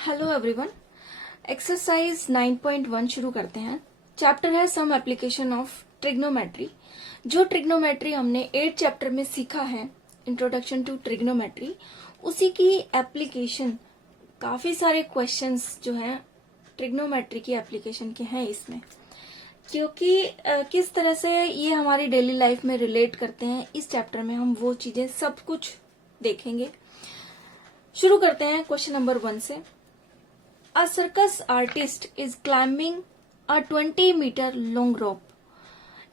Hello everyone. Exercise 9.1 शुरू करते हैं। चैप्टर है सम एप्लीकेशन ऑफ ट्रिग्नोमेट्री। जो ट्रिग्नोमेट्री हमने 8 चैप्टर में सीखा है, इंट्रोडक्शन टू ट्रिग्नोमेट्री, उसी की एप्लीकेशन। काफी सारे क्वेश्चंस जो हैं ट्रिग्नोमेट्री की एप्लीकेशन के हैं इसमें, क्योंकि किस तरह से ये हमारी डेली लाइफ में रिलेट करते हैं, इस चैप्टर में हम वो चीजें सब कुछ देखेंगे। शुरू करते हैं क्वेश्चन नंबर 1 से। A circus artist is climbing a 20 metre long rope.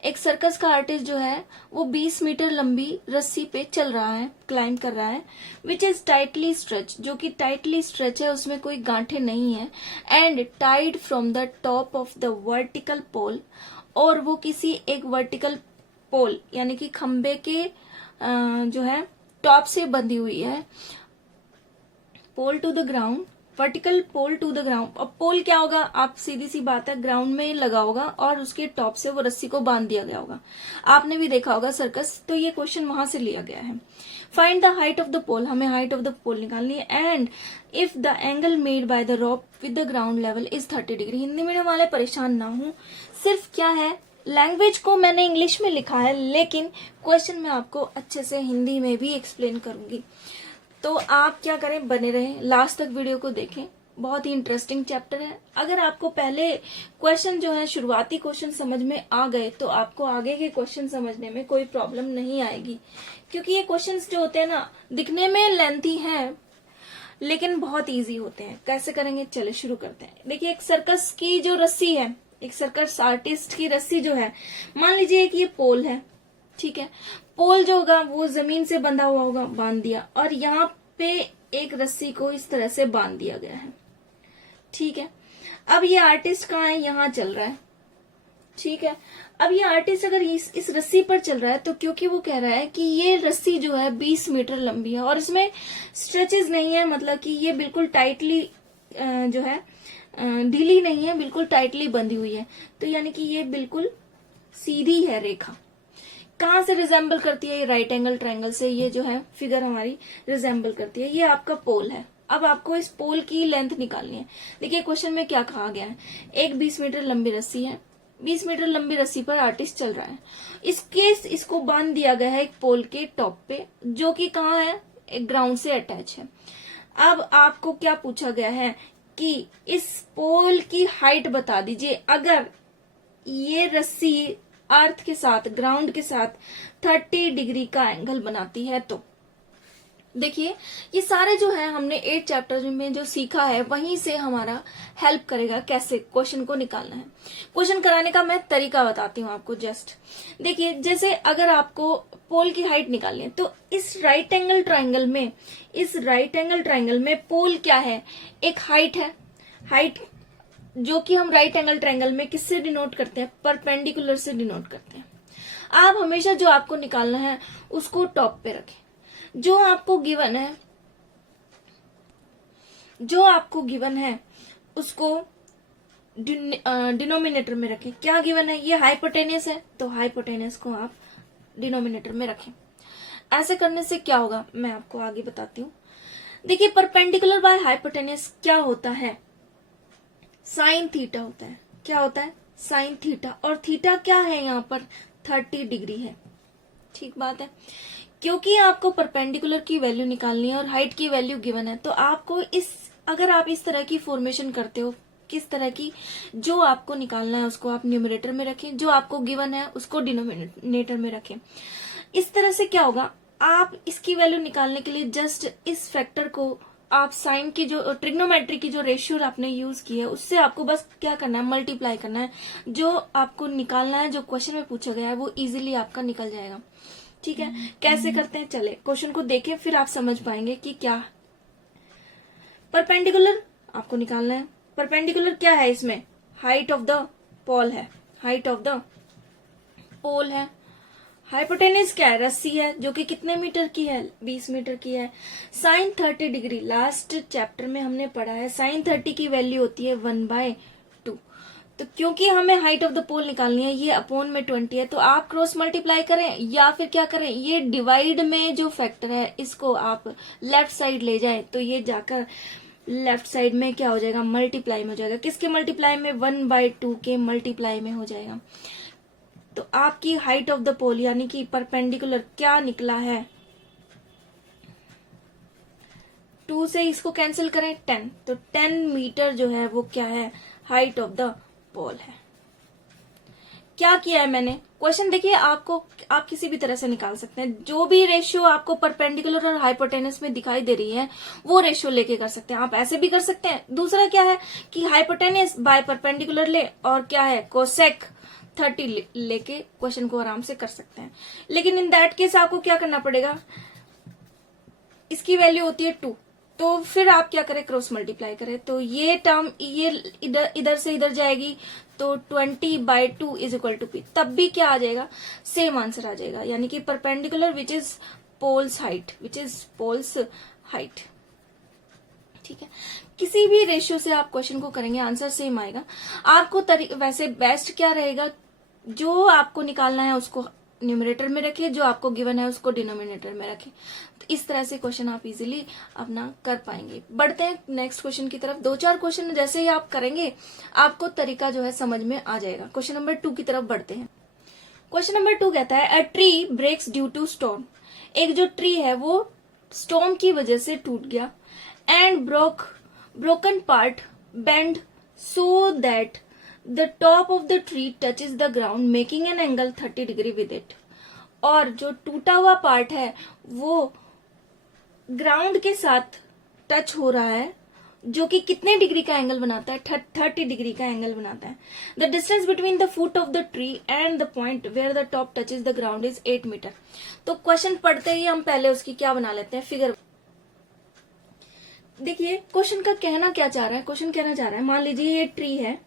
एक सर्कस का आर्टिस्ट जो है वो 20 मीटर लंबी रस्सी पे चल रहा है, क्लाइंब कर रहा है, विच इज टाइटली स्ट्रेच, जो कि टाइटली स्ट्रेच है, उसमें कोई गांठें नहीं है, and tied from the top of the vertical pole, और वो किसी एक वर्टिकल पोल यानी कि खंबे के जो है टॉप से बंधी हुई है। Pole to the ground, vertical pole to the ground. अब पोल क्या होगा, आप सीधी सी बात है, ग्राउंड में लगा होगा और उसके टॉप से वो रस्सी को बांध दिया गया होगा। आपने भी देखा होगा सर्कस, तो ये क्वेश्चन वहां से लिया गया है। Find the height of the pole, हमें हाइट ऑफ द पोल निकालनी है, and if the angle made by the rope with the ground level is 30 degree. Hindi medium वाले परेशान ना हो, सिर्फ क्या है, लैंग्वेज को मैंने इंग्लिश में लिखा है, लेकिन क्वेश्चन मैं आपको अच्छे से हिंदी में भी एक्सप्लेन करूंगी। तो आप क्या करें, बने रहें, लास्ट तक वीडियो को देखें, बहुत ही इंटरेस्टिंग चैप्टर है। अगर आपको पहले क्वेश्चन जो है शुरुआती क्वेश्चन समझ में आ गए तो आपको आगे के क्वेश्चन समझने में कोई प्रॉब्लम नहीं आएगी, क्योंकि ये क्वेश्चंस जो होते हैं ना, दिखने में लेंथी हैं लेकिन बहुत इजी होते हैं। कैसे करेंगे, चले शुरू करते हैं। देखिए, एक सर्कस की जो रस्सी है, एक सर्कस आर्टिस्ट की रस्सी जो है, मान लीजिए कि ये पोल है, ठीक है। पोल जो होगा वो जमीन से बंधा हुआ होगा, बांध दिया, और यहाँ पे एक रस्सी को इस तरह से बांध दिया गया है, ठीक है। अब ये आर्टिस्ट कहाँ है, यहाँ चल रहा है, ठीक है। अब ये आर्टिस्ट अगर इस रस्सी पर चल रहा है, तो क्योंकि वो कह रहा है कि ये रस्सी जो है 20 मीटर लंबी है और इसमें स्ट्रेचेस नहीं है, मतलब कि ये बिल्कुल टाइटली जो है ढीली नहीं है, बिल्कुल टाइटली बंधी हुई है, तो यानी कि ये बिल्कुल सीधी है रेखा। कहां से रिजेंबल करती है, ये राइट एंगल ट्रायंगल से ये जो है फिगर हमारी रिजेंबल करती है। ये आपका पोल है। अब आपको इस पोल की लेंथ निकालनी है। देखिए क्वेश्चन में क्या कहा गया है, एक 20 मीटर लंबी रस्सी है, 20 मीटर लंबी रस्सी पर आर्टिस्ट चल रहा है। इसको बांध दिया गया है एक पोल के टॉप पे, जो कि कहाँ है, एक ग्राउंड से अटैच है। अब आपको क्या पूछा गया है कि इस पोल की हाइट बता दीजिए अगर ये रस्सी अर्थ के साथ, ग्राउंड के साथ 30 डिग्री का एंगल बनाती है। तो देखिए, ये सारे जो है हमने 8 चैप्टर में जो सीखा है, वहीं से हमारा हेल्प करेगा कैसे क्वेश्चन को निकालना है। क्वेश्चन कराने का मैं तरीका बताती हूँ आपको। जस्ट देखिए, जैसे अगर आपको पोल की हाइट निकालनी है, तो इस राइट एंगल ट्रायंगल में पोल क्या है, एक हाइट है। हाइट जो कि हम राइट एंगल ट्रायंगल में किससे डिनोट करते हैं, परपेंडिकुलर से डिनोट करते हैं। आप हमेशा जो आपको निकालना है उसको टॉप पे रखें। जो आपको गिवन है उसको डिनोमिनेटर में रखें। क्या गिवन है, ये हाइपोटेनस है, तो हाइपोटेनस को आप डिनोमिनेटर में रखें। ऐसे करने से क्या होगा, मैं आपको आगे बताती हूँ। देखिए, परपेंडिकुलर बाय हाइपोटेनस क्या होता है, साइन थीटा होता है। क्या होता है, साइन थीटा, और थीटा क्या है, यहाँ पर 30 डिग्री है, ठीक बात है। क्योंकि आपको परपेंडिकुलर की वैल्यू निकालनी है और हाइट की वैल्यू गिवन है, तो आपको अगर आप इस तरह की फॉर्मेशन करते हो, किस तरह की, जो आपको निकालना है उसको आप न्यूमरेटर में रखें, जो आपको गिवन है उसको डिनोमिनेटर में रखें। इस तरह से क्या होगा, आप इसकी वैल्यू निकालने के लिए जस्ट इस फैक्टर को आप साइन की जो ट्रिग्नोमेट्री की जो रेशियो आपने यूज की है, उससे आपको बस क्या करना है, मल्टीप्लाई करना है। जो आपको निकालना है, जो क्वेश्चन में पूछा गया है, वो इजीली आपका निकल जाएगा, ठीक है। कैसे करते हैं, चले क्वेश्चन को देखें, फिर आप समझ पाएंगे कि क्या। परपेंडिकुलर आपको निकालना है। परपेंडिकुलर क्या है, इसमें हाइट ऑफ द पोल है, हाइट ऑफ द पोल है। हाइपोटेनस क्या है, रस्सी है, जो कि कितने मीटर की है, 20 मीटर की है। साइन 30 डिग्री, लास्ट चैप्टर में हमने पढ़ा है, साइन 30 की वैल्यू होती है 1/2। तो क्योंकि हमें हाइट ऑफ द पोल निकालनी है, ये अपॉन में 20 है, तो आप क्रॉस मल्टीप्लाई करें या फिर क्या करें, ये डिवाइड में जो फैक्टर है इसको आप लेफ्ट साइड ले जाएं, तो ये जाकर लेफ्ट साइड में क्या हो जाएगा, मल्टीप्लाई में हो जाएगा। किसके मल्टीप्लाई में, 1/2 के मल्टीप्लाई में हो जाएगा। तो आपकी हाइट ऑफ द पोल यानी कि परपेंडिकुलर क्या निकला है, 2 से इसको कैंसिल करें 10, तो 10 मीटर जो है वो क्या है, हाइट ऑफ द पोल है। क्या किया है मैंने, क्वेश्चन देखिए, आप किसी भी तरह से निकाल सकते हैं। जो भी रेशियो आपको परपेंडिकुलर और हाइपोटेनस में दिखाई दे रही है वो रेशियो लेके कर सकते हैं। आप ऐसे भी कर सकते हैं। दूसरा क्या है कि हाइपोटेनस बाय परपेंडिकुलर ले, और क्या है कोसेक 30 लेके क्वेश्चन को आराम से कर सकते हैं। लेकिन इन दैट केस आपको क्या करना पड़ेगा, इसकी वैल्यू होती है 2, तो फिर आप क्या करें, क्रॉस मल्टीप्लाई करें। तो ये टर्म ये इधर से इधर जाएगी, तो 20/2 इज इक्वल टू पी। तब भी क्या आ जाएगा, सेम आंसर आ जाएगा, यानी कि perpendicular which is pole's height. ठीक है, किसी भी रेशियो से आप क्वेश्चन को करेंगे आंसर सेम आएगा। आपको वैसे बेस्ट क्या रहेगा, जो आपको निकालना है उसको न्यूमरेटर में रखे, जो आपको गिवन है उसको डिनोमिनेटर में रखे। तो इस तरह से क्वेश्चन आप इजीली अपना कर पाएंगे। बढ़ते हैं नेक्स्ट क्वेश्चन की तरफ। 2-4 क्वेश्चन जैसे ही आप करेंगे आपको तरीका जो है समझ में आ जाएगा। क्वेश्चन नंबर 2 की तरफ बढ़ते हैं। क्वेश्चन नंबर 2 कहता है, a tree breaks due to storm. एक जो ट्री है वो स्टॉर्म की वजह से टूट गया, and broken part bend so that the top of the tree touches the ground making an angle 30 degree with it। और जो टूटा हुआ पार्ट है वो ग्राउंड के साथ टच हो रहा है, जो कि कितने डिग्री का एंगल बनाता है, 30 डिग्री का एंगल बनाता है। The distance between the foot of the tree and the point where the top touches the ground is 8 metre. तो क्वेश्चन पढ़ते ही हम पहले उसकी क्या बना लेते हैं, फिगर। देखिए क्वेश्चन का कहना क्या चाह रहा है, क्वेश्चन कहना चाह रहा है, मान लीजिए ये ट्री है,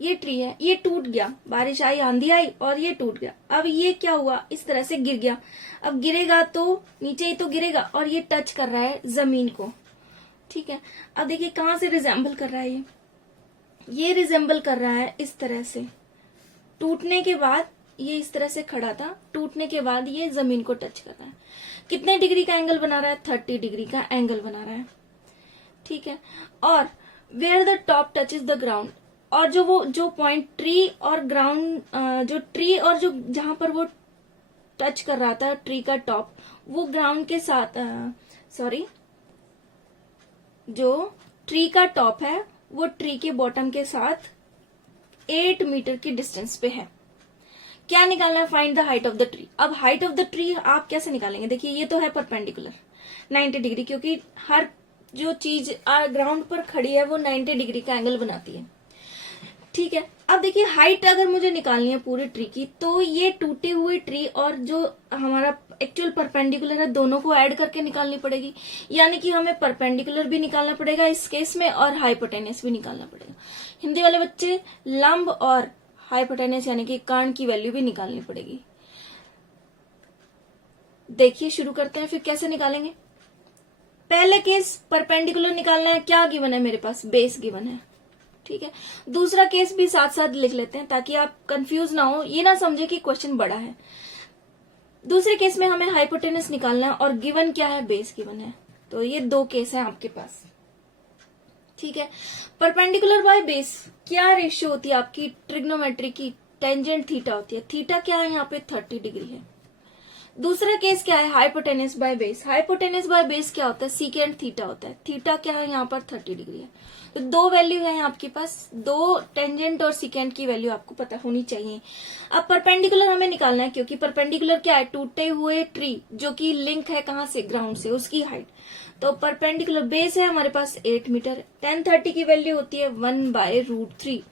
ये टूट गया, बारिश आई, आंधी आई और ये टूट गया। अब ये क्या हुआ, इस तरह से गिर गया। अब गिरेगा तो नीचे ही तो गिरेगा, और ये टच कर रहा है जमीन को। ठीक है, अब देखिए कहां से रिजेंबल कर रहा है, ये रिजेंबल कर रहा है इस तरह से। टूटने के बाद ये इस तरह से खड़ा था, टूटने के बाद ये जमीन को टच कर रहा है। कितने डिग्री का एंगल बना रहा है, 30 डिग्री का एंगल बना रहा है। ठीक है, और where the top touches the ground, और जो पॉइंट ट्री और ग्राउंड, जो ट्री और जो जहां पर वो टच कर रहा था ट्री का टॉप, वो ग्राउंड के साथ, जो ट्री का टॉप है वो ट्री के बॉटम के साथ 8 मीटर की डिस्टेंस पे है। क्या निकालना है, find the height of the tree. अब हाइट ऑफ द ट्री आप कैसे निकालेंगे, देखिए ये तो है परपेंडिकुलर 90 डिग्री, क्योंकि हर जो चीज ग्राउंड पर खड़ी है वो 90 डिग्री का एंगल बनाती है। ठीक है, अब देखिए हाइट अगर मुझे निकालनी है पूरे ट्री की, तो ये टूटे हुए ट्री और जो हमारा एक्चुअल परपेंडिकुलर है दोनों को ऐड करके निकालनी पड़ेगी। यानी कि हमें परपेंडिकुलर भी निकालना पड़ेगा इस केस में, और हाइपोटेनस भी निकालना पड़ेगा। हिंदी वाले बच्चे लंब और हाइपोटेनस यानी कि कर्ण की वैल्यू भी निकालनी पड़ेगी। देखिए शुरू करते हैं, फिर कैसे निकालेंगे। पहले केस परपेंडिकुलर निकालना है, क्या गिवन है मेरे पास, बेस गिवन है। ठीक है, दूसरा केस भी साथ साथ लिख लेते हैं ताकि आप कंफ्यूज ना हो, ये ना समझे कि क्वेश्चन बड़ा है। दूसरे केस में हमें हाइपोटेनस निकालना है और गिवन क्या है, बेस गिवन है। तो ये 2 केस है आपके पास। ठीक है, परपेंडिकुलर बाय बेस क्या रेशियो होती है आपकी ट्रिग्नोमेट्री की, टेंजेंट थीटा होती है। थीटा क्या है यहाँ पे, 30 डिग्री है। दूसरा केस क्या है, hypotenuse by base. Hypotenuse by base क्या होता है, सीकेंट थीटा होता है। थीटा क्या है यहाँ पर, 30 डिग्री है। तो 2 वैल्यू है आपके पास, 2 टेंजेंट और सीकेंट की वैल्यू आपको पता होनी चाहिए। अब परपेंडिकुलर हमें निकालना है, क्योंकि परपेंडिकुलर क्या है, टूटे हुए ट्री जो कि लिंक है कहां से, ग्राउंड से, उसकी हाइट। तो परपेंडिकुलर बेस है हमारे पास 8 मीटर, 1030 की वैल्यू होती है 1/√3।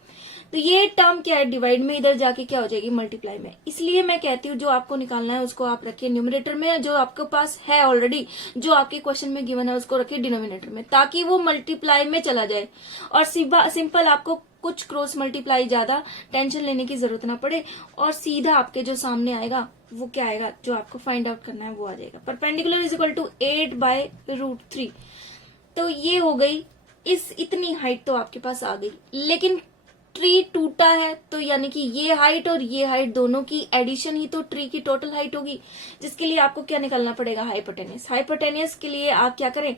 तो ये टर्म क्या है, डिवाइड में इधर जाके क्या हो जाएगी, मल्टीप्लाई में। इसलिए मैं कहती हूँ जो आपको निकालना है उसको आप रखिए न्यूमरेटर में, जो आपके पास है ऑलरेडी, जो आपके क्वेश्चन में गिवन है उसको रखिए डिनोमिनेटर में, ताकि वो मल्टीप्लाई में चला जाए और सिंपल आपको कुछ क्रॉस मल्टीप्लाई ज्यादा टेंशन लेने की जरूरत ना पड़े, और सीधा आपके जो सामने आएगा वो क्या आएगा, जो आपको फाइंड आउट करना है वो आ जाएगा। Perpendicular is equal to 8/√3। तो ये हो गई, इतनी हाइट तो आपके पास आ गई। लेकिन ट्री टूटा है तो यानी कि ये हाइट और ये हाइट दोनों की एडिशन ही तो ट्री की टोटल हाइट होगी, जिसके लिए आपको क्या निकालना पड़ेगा, हाइपोटेनस। हाइपोटेनस के लिए आप क्या करें,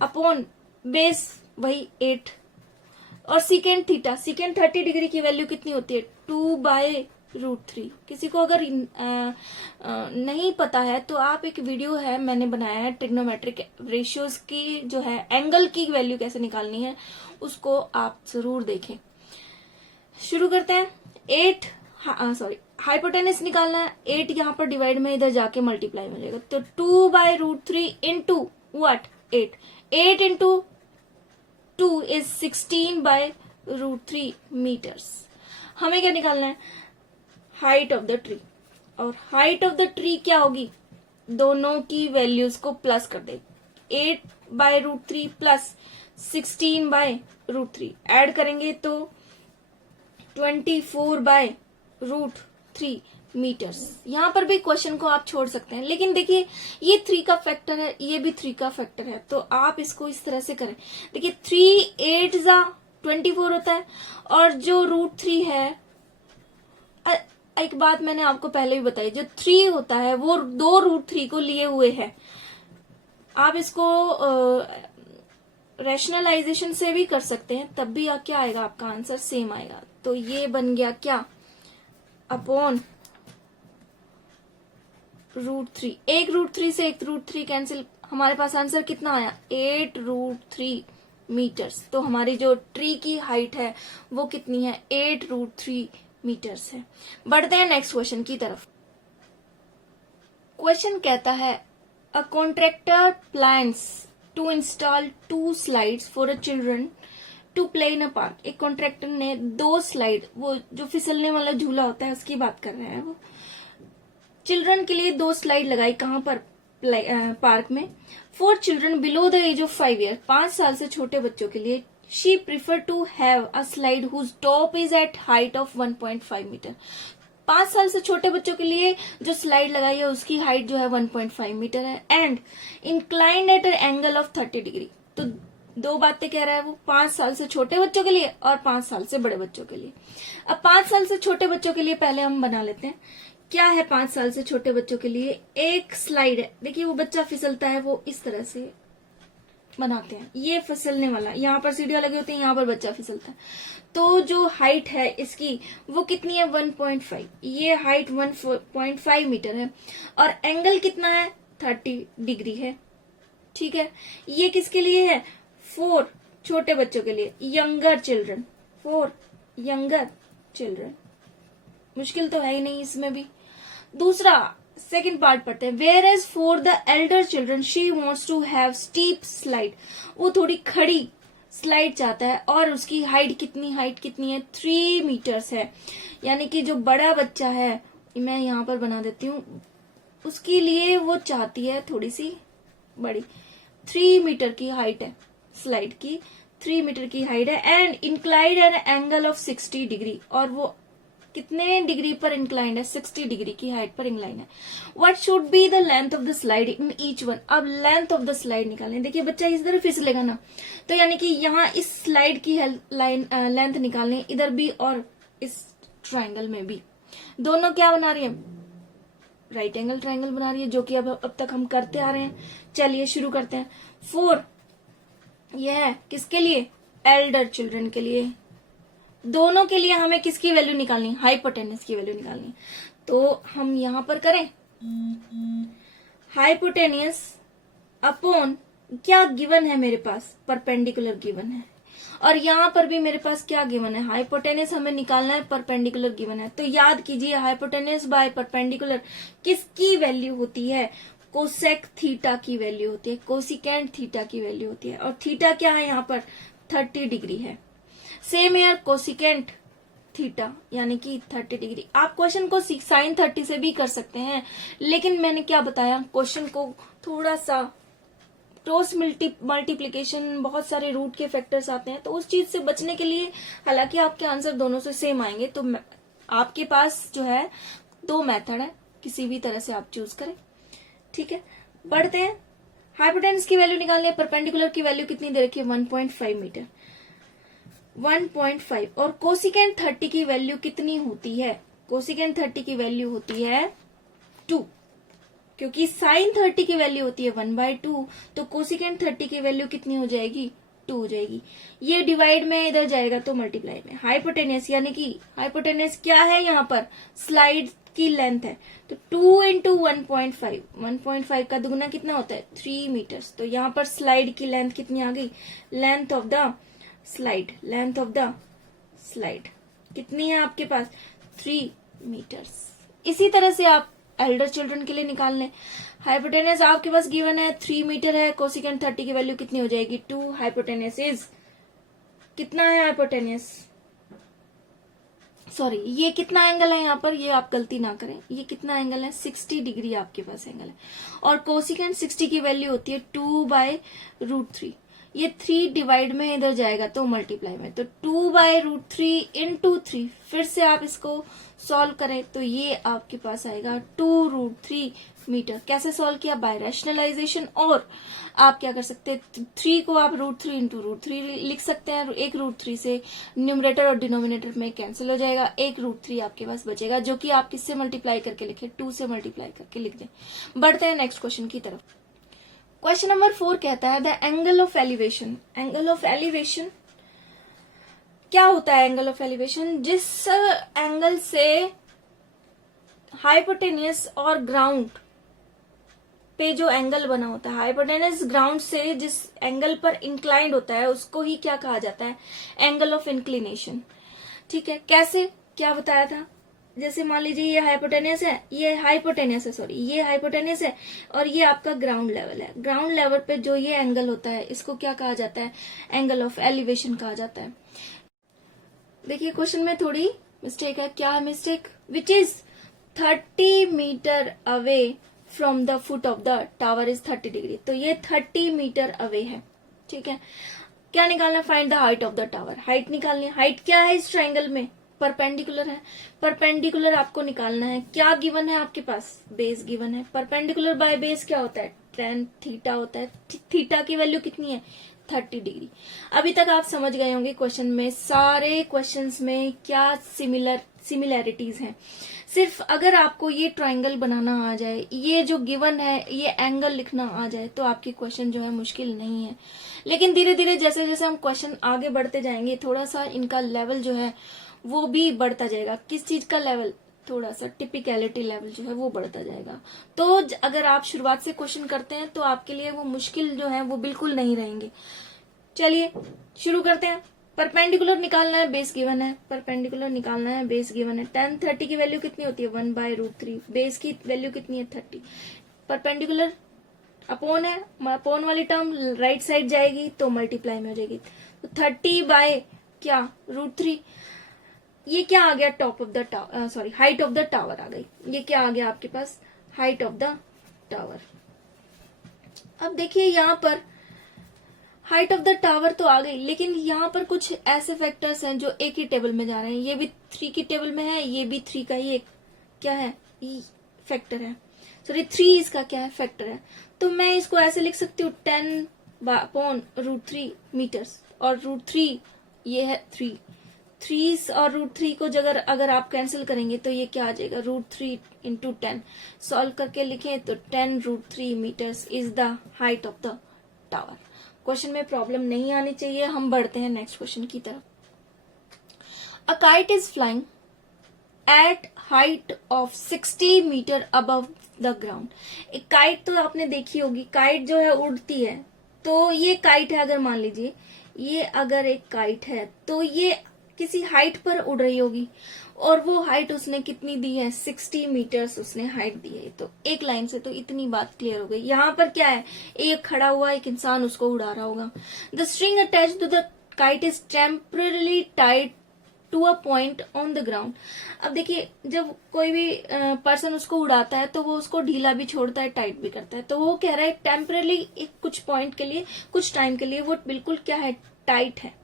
अपॉन बेस वही 8 और सीकेंट थीटा, सीकेंट 30 डिग्री की वैल्यू कितनी होती है 2/√3। किसी को अगर नहीं पता है तो आप एक वीडियो है मैंने बनाया है ट्रिग्नोमेट्रिक रेशियोज की जो है एंगल की वैल्यू कैसे निकालनी है उसको आप जरूर देखें। शुरू करते हैं। 8 हाइपोटेनस निकालना है, 8 यहाँ पर डिवाइड में इधर जाके मल्टीप्लाई हो जाएगा तो 2/√3 into what 8 into 2 is 16/√3 metres. हमें क्या निकालना है हाइट ऑफ द ट्री, और हाइट ऑफ द ट्री क्या होगी दोनों की वैल्यूज को प्लस कर दे 8/√3 प्लस 16/√3 ऐड करेंगे तो 24/√3 मीटर्स। यहां पर भी क्वेश्चन को आप छोड़ सकते हैं, लेकिन देखिए ये 3 का फैक्टर है, ये भी 3 का फैक्टर है, तो आप इसको इस तरह से करें। देखिए 3 8 24 होता है, और जो √3 है, एक बात मैंने आपको पहले भी बताई, जो 3 होता है वो 2√3 को लिए हुए है। आप इसको रैशनलाइजेशन से भी कर सकते हैं, तब भी क्या आएगा आपका आंसर सेम आएगा। तो ये बन गया क्या अपॉन √3, एक √3 से एक √3 कैंसिल, हमारे पास आंसर कितना आया 8√3 मीटर्स। तो हमारी जो ट्री की हाइट है वो कितनी है 8√3 मीटर्स है। बढ़ते हैं नेक्स्ट क्वेश्चन की तरफ। क्वेश्चन कहता है a contractor plans to install 2 slides for a children to play in a park. एक कॉन्ट्रैक्टर ने 2 स्लाइड, वो जो फिसलने वाला झूला होता है उसकी बात कर रहे हैं, वो चिल्ड्रन के लिए 2 स्लाइड लगाई कहां पर पार्क में for children below the age of 5 year, 5 साल से छोटे बच्चों के लिए। She prefer to have a slide whose top is at height of 1.5 metre. 5 साल से छोटे बच्चों के लिए जो स्लाइड लगाई है उसकी हाइट जो है 1.5 मीटर है, and inclined at angle of 30 degree. तो 2 बातें कह रहा है वो, 5 साल से छोटे बच्चों के लिए और 5 साल से बड़े बच्चों के लिए। अब 5 साल से छोटे बच्चों के लिए पहले हम बना लेते हैं। क्या है 5 साल से छोटे बच्चों के लिए, एक स्लाइड है। देखिए वो बच्चा फिसलता है, वो इस तरह से बनाते हैं, ये फिसलने वाला, यहाँ पर सीढ़ियां लगी होती है, यहाँ पर बच्चा फिसलता है। तो जो हाइट है इसकी वो कितनी है 1.5, ये हाइट 1.5 मीटर है, और एंगल कितना है 30 डिग्री है। ठीक है, ये किसके लिए है 4 छोटे बच्चों के लिए, यंगर चिल्ड्रन, 4 यंगर चिल्ड्रन। मुश्किल तो है ही नहीं इसमें भी। दूसरा सेकेंड पार्ट पढ़ते हैं। Whereas for the elder children she wants to have steep slide, वो थोड़ी खड़ी स्लाइड चाहता है, और उसकी हाइट कितनी है 3 मीटर्स है। यानी कि जो बड़ा बच्चा है, मैं यहाँ पर बना देती हूँ, उसके लिए वो चाहती है थोड़ी सी बड़ी, 3 मीटर की हाइट है स्लाइड की, 3 मीटर की हाइट है, and inclined an angle of 60 degree, और वो कितने डिग्री पर इंक्लाइंड है 60 डिग्री की हाइट पर इंक्लाइंड है। What should be the length of the slide in each one. अब लेंथ ऑफ द स्लाइड निकालें। देखिए बच्चा इस तरह फिसलेगा ना, तो यानी कि यहाँ इस स्लाइड की लेंथ निकालनी, इधर भी और इस ट्राइंगल में भी। दोनों क्या बना रही है राइट एंगल ट्राइंगल बना रही है, जो कि अब तक हम करते आ रहे हैं। चलिए शुरू करते हैं। 4 यह है किसके लिए एल्डर चिल्ड्रन के लिए। दोनों के लिए हमें किसकी वैल्यू निकालनी, हाइपोटेनस की वैल्यू निकालनी। तो हम यहां पर करें हाइपोटेनियस अपॉन क्या गिवन है मेरे पास, परपेंडिकुलर गिवन है, और यहां पर भी मेरे पास क्या गिवन है हाइपोटेनस हमें निकालना है, परपेंडिकुलर गिवन है। तो याद कीजिए हाइपोटेनस बाय परपेंडिकुलर किसकी वैल्यू होती है, कोसेक थीटा की वैल्यू होती है, कोसिकेंट थीटा की वैल्यू होती है, और थीटा क्या है यहाँ पर 30 डिग्री है। सेम एयर कोसिकेंट थीटा यानी कि 30 डिग्री। आप क्वेश्चन को साइन 30 से भी कर सकते हैं, लेकिन मैंने क्या बताया क्वेश्चन को थोड़ा सा क्रॉस मल्टीप्लीकेशन, बहुत सारे रूट के फैक्टर्स आते हैं, तो उस चीज से बचने के लिए, हालांकि आपके आंसर दोनों से सेम आएंगे, तो आपके पास जो है 2 मेथड है, किसी भी तरह से आप चूज करें। ठीक है, बढ़ते हैं। हाइपोटेनस की वैल्यू निकालनी है, परपेंडिकुलर की वैल्यू कितनी दे रखी है 1.5 मीटर, 1.5, और कोसिकेंट 30 की वैल्यू कितनी होती है, कोसिकेंट 30 की वैल्यू होती है 2। क्योंकि साइन 30 की वैल्यू होती है 1/2, तो कोसिकेंट 30 की वैल्यू कितनी हो जाएगी, 2 हो जाएगी। ये डिवाइड में इधर जाएगा तो मल्टीप्लाई में। हाइपोटेनियस यानी कि हाइपोटेनियस क्या है, यहाँ पर स्लाइड की लेंथ है, तो 2 इंटू 1.5, 1.5 का दुगुना कितना होता है 3 मीटर्स। तो यहाँ पर स्लाइड की लेंथ कितनी आ गई, length of the slide, length of the slide कितनी है आपके पास 3 मीटर्स। इसी तरह से आप एल्डर चिल्ड्रन के लिए निकाल लें। हाइपोटेनियस आपके पास गिवन है 3 मीटर है, कोसिकेंट 30 की वैल्यू कितनी हो जाएगी 2। हाइपोटेनियस इज कितना है, हाइपोटेनियस सॉरी ये कितना एंगल है यहाँ पर, ये आप गलती ना करें, ये कितना एंगल है 60 डिग्री आपके पास एंगल है। और कोसिकेंट 60 की वैल्यू होती है 2/√3। ये 3 डिवाइड में इधर जाएगा तो मल्टीप्लाई में, तो 2/√3 इंटू 3। फिर से आप इसको सॉल्व करें तो ये आपके पास आएगा 2√3 मीटर। कैसे सॉल्व किया, बाय रैशनलाइजेशन। और आप क्या कर सकते हैं, 3 को आप √3 इंटू √3 लिख सकते हैं। एक √3 से न्यूमरेटर और डिनोमिनेटर में कैंसिल हो जाएगा, एक √3 आपके पास बचेगा, जो कि आप किससे मल्टीप्लाई करके लिखे, 2 से मल्टीप्लाई करके लिख दें। बढ़ते हैं नेक्स्ट क्वेश्चन की तरफ। क्वेश्चन नंबर 4 कहता है the angle of elevation. Angle of elevation क्या होता है, एंगल ऑफ एलिवेशन जिस एंगल से हाइपोटेनियस और ग्राउंड पे जो एंगल बना होता है, हाइपोटेनियस ग्राउंड से जिस एंगल पर इंक्लाइंड होता है उसको ही क्या कहा जाता है, एंगल ऑफ इंक्लिनेशन। ठीक है, कैसे, क्या बताया था, जैसे मान लीजिए ये हाइपोटेनियस है, ये हाइपोटेनियस है सॉरी, ये हाइपोटेनियस है और ये आपका ग्राउंड लेवल है। ग्राउंड लेवल पे जो ये एंगल होता है इसको क्या कहा जाता है, एंगल ऑफ एलिवेशन कहा जाता है। देखिए क्वेश्चन में थोड़ी मिस्टेक है, क्या है mistake, which is 30 metre away from the foot of the tower is 30 degree. तो ये 30 मीटर अवे है। ठीक है, क्या निकालना, find the height of the tower, height निकालनी है। हाइट क्या है इस ट्राइंगल में, परपेंडिकुलर है, परपेंडिकुलर आपको निकालना है। क्या गिवन है आपके पास, बेस गिवन है। परपेंडिकुलर बाय बेस क्या होता है, tan थीटा होता है। थीटा की वैल्यू कितनी है 30 डिग्री। अभी तक आप समझ गए होंगे क्वेश्चन में, सारे क्वेश्चंस में क्या सिमिलैरिटीज हैं। सिर्फ अगर आपको ये ट्राइंगल बनाना आ जाए, ये जो गिवन है ये एंगल लिखना आ जाए, तो आपकी क्वेश्चन जो है मुश्किल नहीं है। लेकिन धीरे धीरे जैसे जैसे हम क्वेश्चन आगे बढ़ते जाएंगे, थोड़ा सा इनका लेवल जो है वो भी बढ़ता जाएगा। किस चीज का लेवल, थोड़ा सा टिपिकलिटी लेवल जो है वो बढ़ता जाएगा। तो अगर आप शुरुआत से क्वेश्चन करते हैं तो आपके लिए वो मुश्किल जो है वो बिल्कुल नहीं रहेंगे। चलिए शुरू करते हैं। परपेंडिकुलर निकालना है, बेस गिवन है, परपेंडिकुलर निकालना है, बेस गिवन है। tan 30 की वैल्यू कितनी होती है 1/√3, बेस की वैल्यू कितनी है 30। परपेंडिकुलर अपोन है, अपोन वाली टर्म राइट साइड जाएगी तो मल्टीप्लाई में हो जाएगी, तो 30 बाय क्या √3। ये क्या आ गया, top of the tower, sorry height of the tower आ गई। ये क्या आ गया आपके पास, हाइट ऑफ द टावर। अब देखिए यहाँ पर हाइट ऑफ द टावर तो आ गई, लेकिन यहाँ पर कुछ ऐसे फैक्टर्स हैं जो एक ही टेबल में जा रहे हैं। ये भी 3 की टेबल में है, ये भी 3 का ही एक क्या है फैक्टर है, सॉरी 3 इसका क्या है फैक्टर है। तो मैं इसको ऐसे लिख सकती हूँ 10/√3 मीटर्स, और √3 ये है 3 और √3 को अगर आप कैंसिल करेंगे तो ये क्या आ जाएगा, √3 इंटू 10। सॉल्व करके लिखें तो 10√3 metres is the height of the tower. Question में प्रॉब्लम नहीं आनी चाहिए। हम बढ़ते हैं नेक्स्ट क्वेश्चन की तरफ। A kite is flying at height of 60 metre above the ground. एक काइट तो आपने देखी होगी, काइट जो है उड़ती है। तो ये काइट है, अगर मान लीजिए ये अगर एक काइट है तो ये किसी हाइट पर उड़ रही होगी, और वो हाइट उसने कितनी दी है 60 मीटर्स उसने हाइट दी है। तो एक लाइन से तो इतनी बात क्लियर हो गई। यहाँ पर क्या है, एक खड़ा हुआ एक इंसान उसको उड़ा रहा होगा। The string attach to the kite is temporarily tied to a point on the ground. अब देखिए जब कोई भी पर्सन उसको उड़ाता है तो वो उसको ढीला भी छोड़ता है, टाइट भी करता है। तो वो कह रहा है टेम्परली, एक कुछ पॉइंट के लिए, कुछ टाइम के लिए वो बिल्कुल क्या है, टाइट है,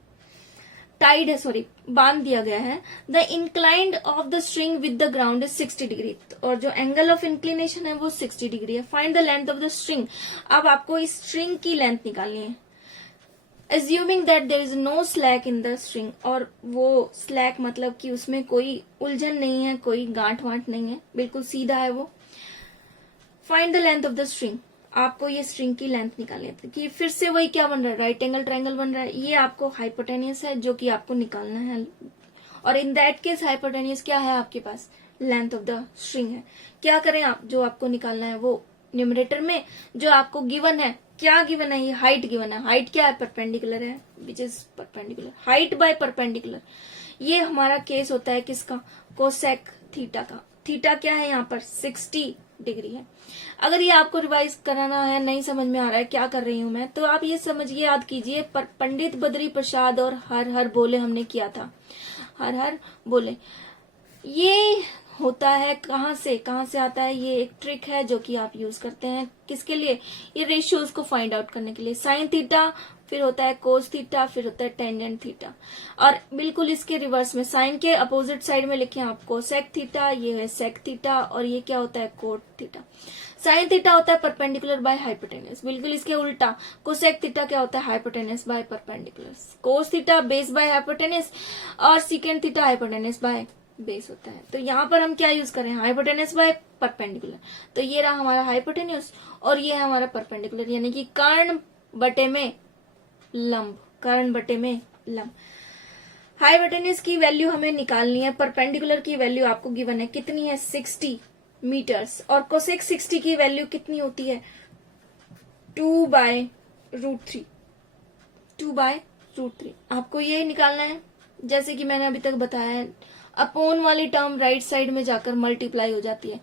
टाइड है सॉरी, बांध दिया गया है। The inclined of the string with the ground is 60 degree, और जो एंगल ऑफ इंक्लिनेशन है वो 60 डिग्री है। Find the length of the string. अब आपको इस स्ट्रिंग की लेंथ निकालनी है, assuming that there is no slack in the string. और वो स्लैक मतलब कि उसमें कोई उलझन नहीं है, कोई गांठ वांठ नहीं है, बिल्कुल सीधा है वो। Find the length of the string. आपको ये स्ट्रिंग की लेंथ निकालनी है कि फिर से वही क्या बन रहा है, राइट एंगल ट्रायंगल बन रहा है। ये आपको हाइपोटेनियस है जो कि आपको निकालना है, और इन दैट केस हाइपोटेनियस क्या है आपके पास, लेंथ ऑफ द स्ट्रिंग है। क्या करें आप, जो आपको निकालना है वो न्यूमरेटर में जो आपको गिवन है, क्या गिवन है, ये हाइट गिवन है। हाइट क्या है, परपेंडिकुलर है, which is perpendicular, height by perpendicular. ये हमारा केस होता है किसका, कोसेक थीटा का। थीटा क्या है यहाँ पर 60 डिग्री है। अगर ये आपको रिवाइज कराना है, नहीं समझ में आ रहा है क्या कर रही हूं मैं, तो आप ये समझिए, याद कीजिए, पंडित बद्री प्रसाद और हर हर बोले हमने किया था, हर हर बोले। ये होता है कहाँ से आता है, ये एक ट्रिक है जो कि आप यूज करते हैं किसके लिए, ये रेशियोज को फाइंड आउट करने के लिए। साइन थीटा, फिर होता है कोस थीटा, फिर होता है टेंजेंट थीटा। और बिल्कुल इसके रिवर्स में, साइन के अपोजिट साइड में लिखे आप कोसेक थीटा, ये है सेक थीटा, और ये क्या होता है, कोट थीटा। साइन थीटा होता है परपेंडिकुलर बाय हाइपोटेनस, बिल्कुल इसके उल्टा। कोसेक थीटा क्या होता है, hypotenuse by perpendicular. Cos theta base by hypotenuse, और secant theta hypotenuse by base होता है। तो यहाँ पर हम क्या यूज करें, हाइपोटेनस बाय परपेंडिकुलर। तो ये रहा हमारा हाइपोटेन्यूस और ये है हमारा परपेंडिकुलर, यानी कि कर्ण बटे में लंब, कर्ण बटे में लंब। हाइपोटेन्यूस की वैल्यू हमें निकालनी है, परपेंडिकुलर की वैल्यू आपको गिवन है, कितनी है 60 मीटर्स, और कोसेक 60 की वैल्यू कितनी होती है 2/√3, 2/√3। आपको ये निकालना है, जैसे कि मैंने अभी तक बताया है, अपोन वाली टर्म राइट साइड में जाकर मल्टीप्लाई हो जाती है।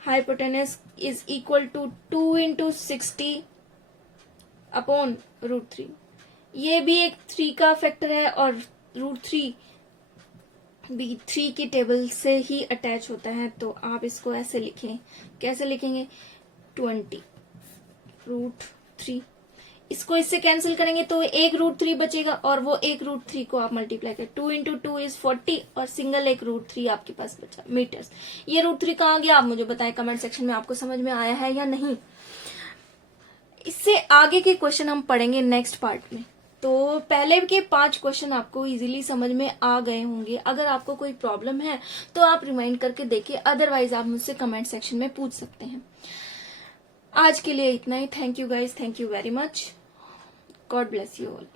Hypotenuse is equal to 2 × 60/√3। ये भी एक 3 का फैक्टर है, और √3 भी 3 की टेबल से ही अटैच होता है। तो आप इसको ऐसे लिखें, कैसे लिखेंगे, 20√3। इसको इससे कैंसिल करेंगे तो एक √3 बचेगा, और वो एक √3 को आप मल्टीप्लाई करें, 2 × 2 इज 40, और सिंगल एक √3 आपके पास बचा मीटर्स। ये √3 कहाँ गया आप मुझे बताएं कमेंट सेक्शन में, आपको समझ में आया है या नहीं। इससे आगे के क्वेश्चन हम पढ़ेंगे नेक्स्ट पार्ट में। तो पहले के 5 क्वेश्चन आपको इजीली समझ में आ गए होंगे। अगर आपको कोई प्रॉब्लम है तो आप रिमाइंड करके देखिए, अदरवाइज आप मुझसे कमेंट सेक्शन में पूछ सकते हैं। आज के लिए इतना ही। Thank you guys, thank you very much. God bless you all.